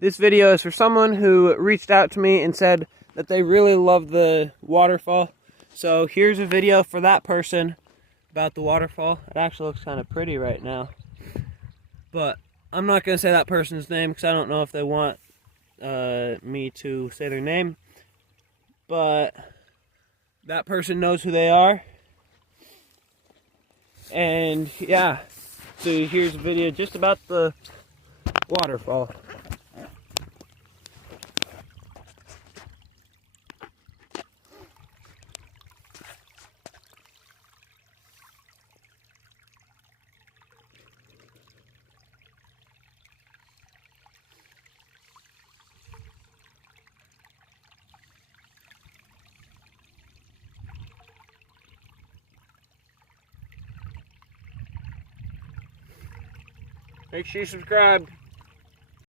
This video is for someone who reached out to me and said that they really love the waterfall. So here's a video for that person about the waterfall. It actually looks kind of pretty right now. But I'm not going to say that person's name because I don't know if they want me to say their name. But that person knows who they are. And yeah, so here's a video just about the waterfall. Make sure you subscribe.